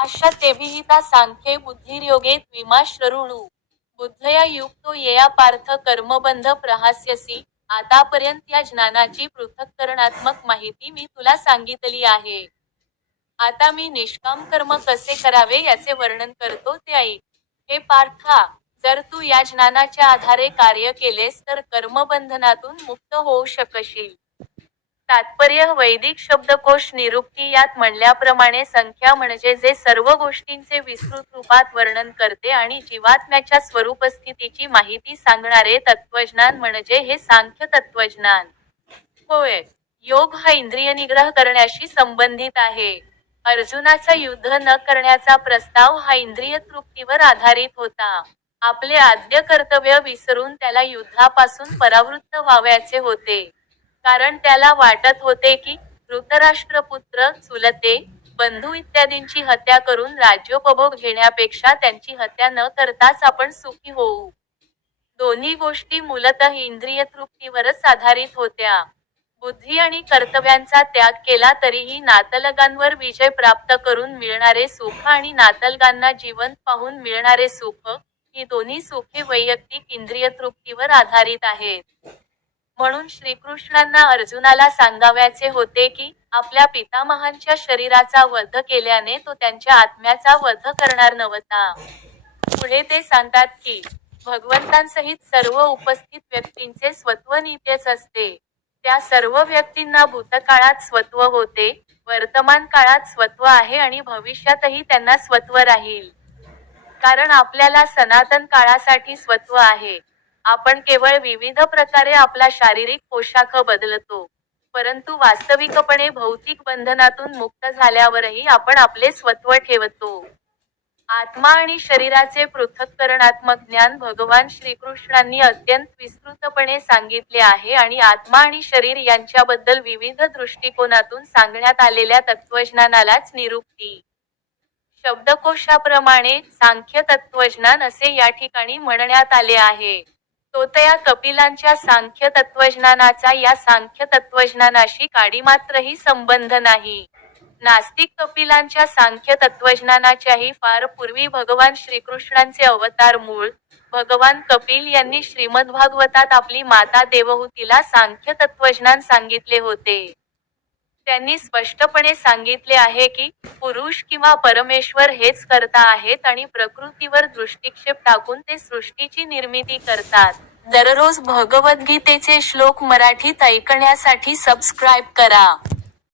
आशा तेभिहिता सांख्ये बुद्धिर्योगे त्विमाश्ररुणु बुद्धया युक्तो येया पार्थ कर्मबंध प्रहास्यसि. आतापर्यंत या ज्ञानाची पृथक्करणात्मक माहिती मी तुला सांगितली आहे. आता मी निष्काम कर्म कसे करावे याचे वर्णन करतो ते ऐक. हे पार्था, जर तू या ज्ञानाच्या आधारे कार्य केलेस तर कर्मबंधनातून मुक्त होऊ शकशील. तात्पर्य वैदिक शब्दकोश निरुक्ती यात म्हणल्याप्रमाणे संख्या म्हणजे जे सर्व गोष्टींचे विस्तृत रूपात वर्णन करते आणि जीवात्म्याच्या स्वरूपस्थितीची माहिती सांगणारे तत्त्वज्ञान म्हणजे हे सांख्य तत्त्वज्ञान होय. योग हा इंद्रियनिग्रह करण्याशी संबंधित आहे. अर्जुनाचा युद्ध न करण्याचा प्रस्ताव हा इंद्रिय तृप्तीवर आधारित होता. आपले आद्य कर्तव्य विसरून त्याला युद्धापासून परावृत्त व्हावयाचे होते. कारण त्याला वाटत होते की, धृतराष्ट्रपुत्र, चुलते, बंधू इत्यादींची हत्या करून राज्योपभोग घेण्यापेक्षा त्यांची हत्या न करताच आपण सुखी होऊ. दोन्ही गोष्टी मूलतः इंद्रियतृप्तीवरच आधारित होत्या. बुद्धी आणि कर्तव्यांचा त्याग केला तरीही नातलगांवर विजय प्राप्त करून मिळणारे सुख आणि नातलगांना जिवंत पाहून मिळणारे सुख, ही दोन्ही सुखे वैयक्तिक इंद्रियतृप्तीवर आधारित आहेत. म्हणून श्रीकृष्णांना अर्जुनाला सांगावयाचे होते की, आपल्या पितामहांच्या शरीराचा वध केल्याने तो त्यांच्या आत्म्याचा वध करणार नव्हता. पुढे ते सांगतात की, भगवंतांसहित सर्व उपस्थित व्यक्तींचे स्वत्व नित्यच असते. त्या सर्व व्यक्तींना भूतकाळात स्वत्व होते, वर्तमान काळात स्वत्व आहे आणि भविष्यातही त्यांना स्वत्व राहील. कारण आपल्याला सनातन काळासाठी स्वत्व आहे. आपण केवळ विविध प्रकारे आपला शारीरिक पोशाख बदलतो. परंतु वास्तविकपणे भौतिक बंधनातून मुक्त झाल्यावरही आपण आपले स्वत्व ठेवतो. आत्मा आणि शरीराचे पृथक्करणात्मक ज्ञान भगवान श्रीकृष्णांनी अत्यंत विस्तृतपणे सांगितले आहे आणि आत्मा आणि शरीर यांच्याबद्दल विविध दृष्टिकोनातून सांगण्यात आलेल्या तत्त्वज्ञानालाच निरुक्ती शब्दकोशाप्रमाणे सांख्य तत्त्वज्ञान असे या ठिकाणी म्हणण्यात आले आहे. तोतया कपिलांच्या सांख्य तत्त्वज्ञानाचा या सांख्य तत्त्वज्ञानाशी काडीमात्रही संबंध नाही. नास्तिक कपिलांच्या सांख्य तत्त्वज्ञानाच्याही फार पूर्वी भगवान श्रीकृष्णांचे अवतार मूळ, भगवान कपिल यांनी श्रीमद्भागवतात आपली माता देवहूतीला सांख्य तत्त्वज्ञान सांगितले होते. त्यांनी स्पष्टपणे सांगितले आहे की, पुरुष किंवा परमेश्वर हेच कर्ता आहेत आणि प्रकृतीवर दृष्टिक्षेप टाकून ते सृष्टीची निर्मिती करतात. दररोज भगवद्गीतेचे श्लोक मराठीत ऐकण्यासाठी सबस्क्राईब करा.